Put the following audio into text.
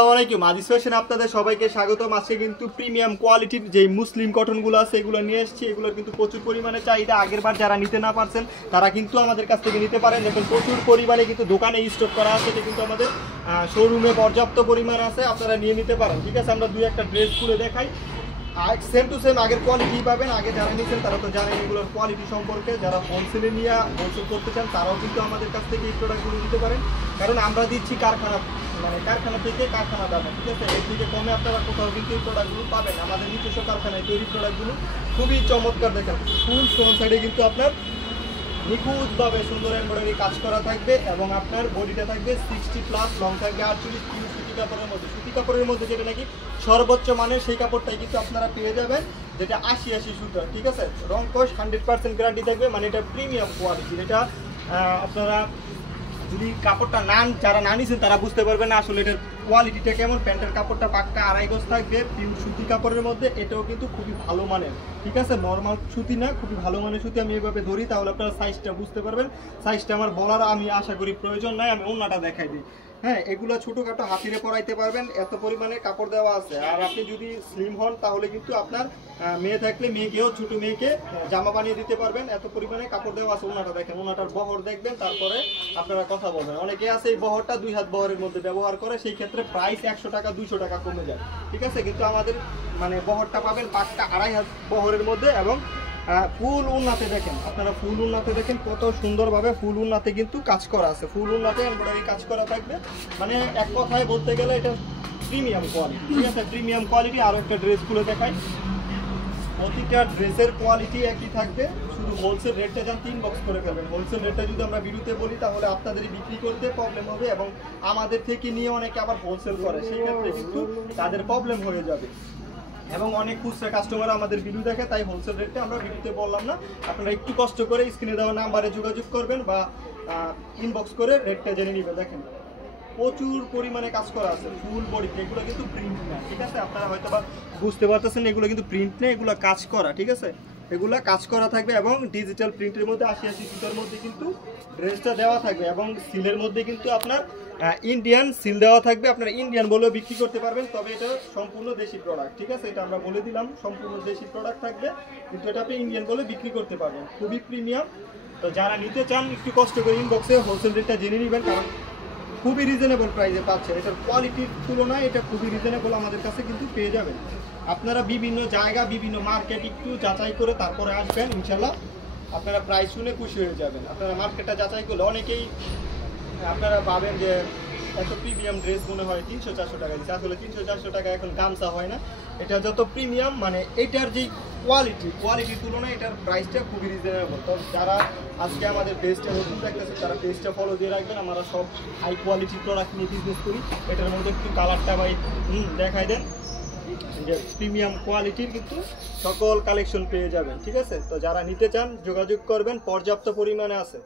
আসসালামু আলাইকুম, আজিজ ফ্যাশন আপনাদের সবাইকে স্বাগতম। আজকে কিন্তু প্রিমিয়াম কোয়ালিটির যে মুসলিম কটনগুলো আছে এগুলো নিয়ে এসেছি। এগুলোর কিন্তু প্রচুর পরিমাণে চাহিদা। আগেরবার যারা নিতে না পারছেন তারা কিন্তু আমাদের কাছ থেকে নিতে পারেন। দেখুন প্রচুর পরিমাণে কিন্তু দোকানে স্টক করা আছে, এটা কিন্তু আমাদের শোরুমে পর্যাপ্ত পরিমাণ আছে, আপনারা নিয়ে নিতে পারেন। ঠিক আছে, আমরা দুই একটা ড্রেস খুলে দেখাই। আর সেম টু সেম আগের কোয়ালিটি পাবেন। আগে যারা নিয়েছেন তারা তো জানেন এগুলোর কোয়ালিটি সম্পর্কে। যারা হোলসেলে নিয়ে হোলসেল করতে চান তারাও কিন্তু আমাদের কাছ থেকে এই প্রোডাক্টগুলো নিতে পারেন, কারণ আমরা দিচ্ছি কারখানা থেকে কারখানা দামে। ঠিক আছে, এর থেকে কমে আপনারা কোথাও কিন্তু এই প্রোডাক্টগুলো পাবেন। আমাদের নিজস্ব কারখানায় তৈরি প্রোডাক্টগুলো খুবই চমৎকার। দেখেন ফুল ফ্রন্ট সাইডে কিন্তু আপনার নিখুঁতভাবে সুন্দর এমব্রয়ডারি কাজ করা থাকবে এবং আপনার বডিটা থাকবে 60+, লং থাকবে 48, সুতি কাপড়ের মধ্যে। সুতি কাপড়ের মধ্যে যেটা নাকি সর্বোচ্চ মানের সেই কাপড়টাই কিন্তু আপনারা পেয়ে যাবেন, যেটা 80 সুতা। ঠিক আছে, রং কোশ 100% গ্যারান্টি থাকবে, মানে এটা প্রিমিয়াম কোয়ালিটি। এটা আপনারা যদি কাপড়টা যারা না নিছেন তারা বুঝতে পারবেন না আসলে এটার কোয়ালিটিটা কেমন। প্যান্টের কাপড়টা পাক্কা 2.5 গজ থাকবে, পিওর সুতি কাপড়ের মধ্যে। এটাও কিন্তু খুবই ভালো মানের। ঠিক আছে, নর্মাল সুতি না, খুবই ভালো মানের সুতি। আমি এইভাবে ধরি তাহলে আপনারা সাইজটা বুঝতে পারবেন। সাইজটা আমার বলার আমি আশা করি প্রয়োজন নাই, আমি ওন্নাটা দেখাই দিই। হ্যাঁ, এগুলো ছোটোখাটো হাতিরে পরাইতে পারবেন, এত পরিমাণে কাপড় দেওয়া আছে। আর আপনি যদি স্লিম হন তাহলে কিন্তু আপনার মেয়ে থাকলে মেয়েকেও, ছোটো মেয়েকে জামা বানিয়ে দিতে পারবেন, এত পরিমাণে কাপড় দেওয়া আছে। ওনাটা দেখেন, ওনাটার বহর দেখবেন, তারপরে আপনারা কথা বলবেন। অনেকে আছে এই বহরটা 2 হাত বহরের মধ্যে ব্যবহার করে, সেই ক্ষেত্রে প্রাইস 100 টাকা 200 টাকা কমে যায়। ঠিক আছে, কিন্তু আমাদের মানে বহরটা পাবেন পাক্কা 2.5 হাত বহরের মধ্যে। এবং ফুল উন্নাতে দেখেন, আপনারা ফুল উন্নাতে দেখেন কত সুন্দরভাবে ফুল উন্নাতে কিন্তু কাজ করা আছে। ফুল উন্নাতে এমব্রয়ডারি কাজ করা থাকবে, মানে এক কথায় বলতে গেলে এটা প্রিমিয়াম কোয়ালিটি। ঠিক আছে, প্রিমিয়াম কোয়ালিটি। আরও একটা ড্রেস খুলে দেখাই। প্রতিটা ড্রেসের কোয়ালিটি একই থাকবে, শুধু হোলসেল রেটটা যান 3 বক্স করে ফেলবেন। হোলসেল রেটটা যদি আমরা ভিডিওতে বলি তাহলে আপনাদেরই বিক্রি করতে প্রবলেম হবে, এবং আমাদের থেকে নিয়ে অনেকে আবার হোলসেল করে, সেই ক্ষেত্রে কিন্তু তাদের প্রবলেম হয়ে যাবে। এবং অনেক খুচরা কাস্টমার আমাদের ভিডিও দেখে, তাই হোলসেল রেটটা আমরা ভিডিওতে বললাম না। আপনারা একটু কষ্ট করে স্ক্রিনে দেওয়া নাম্বারে যোগাযোগ করবেন বা ইনবক্স করে রেটটা জেনে নেবেন। দেখেন প্রচুর পরিমাণে কাজ করা আছে ফুল বডিতে। এগুলো কিন্তু প্রিন্ট না। ঠিক আছে, আপনারা হয়তো বা বুঝতে পারতেছেন এগুলো কিন্তু প্রিন্ট না, এগুলো কাজ করা। ঠিক আছে, এগুলো কাজ করা থাকবে এবং ডিজিটাল প্রিন্টের মধ্যে 80 সুতার মধ্যে কিন্তু ড্রেসটা দেওয়া থাকবে, এবং সিলের মধ্যে কিন্তু আপনার ইন্ডিয়ান সিল দেওয়া থাকবে। আপনারা ইন্ডিয়ান বলেও বিক্রি করতে পারবেন, তবে এটা সম্পূর্ণ দেশি প্রোডাক্ট। ঠিক আছে, এটা আমরা বলে দিলাম সম্পূর্ণ দেশি প্রোডাক্ট থাকবে, কিন্তু এটা আপনি ইন্ডিয়ান বলে বিক্রি করতে পারবেন। খুবই প্রিমিয়াম। তো যারা নিতে চান একটু কষ্ট করে ইনবক্সে হোলসেল রেটটা জেনে নেবেন, কারণ খুবই রিজনেবল প্রাইসে পাচ্ছেন। এটার কোয়ালিটির তুলনায় এটা খুবই রিজনেবল আমাদের কাছে কিন্তু পেয়ে যাবেন। আপনারা বিভিন্ন জায়গা, বিভিন্ন মার্কেট একটু যাচাই করে তারপরে আসবেন, ইনশাল্লাহ আপনারা প্রাইস শুনে খুশি হয়ে যাবেন। আপনারা মার্কেটটা যাচাই করলে অনেকেই আপনারা পাবেন যে এত প্রিমিয়াম ড্রেস মনে হয় 300-400 টাকা দিচ্ছে। আসলে 300-400 টাকা এখন গামছা হয় না। এটা যত প্রিমিয়াম, মানে এটার যেই কোয়ালিটির তুলনায় এটার প্রাইসটা খুবই রিজনেবল। তো যারা আজকে আমাদের পেজটা নতুন দেখতেছে তারা পেজটা ফলো দিয়ে রাখবেন। আমরা সব হাই কোয়ালিটির প্রোডাক্ট নিয়ে বিজনেস করি। এটার মধ্যে একটু কালারটা ভাই দেখাই দেন, যে প্রিমিয়াম কোয়ালিটির কিন্তু সকল কালেকশন পেয়ে যাবেন। ঠিক আছে, তো যারা নিতে চান যোগাযোগ করবেন, পর্যাপ্ত পরিমাণে আছে।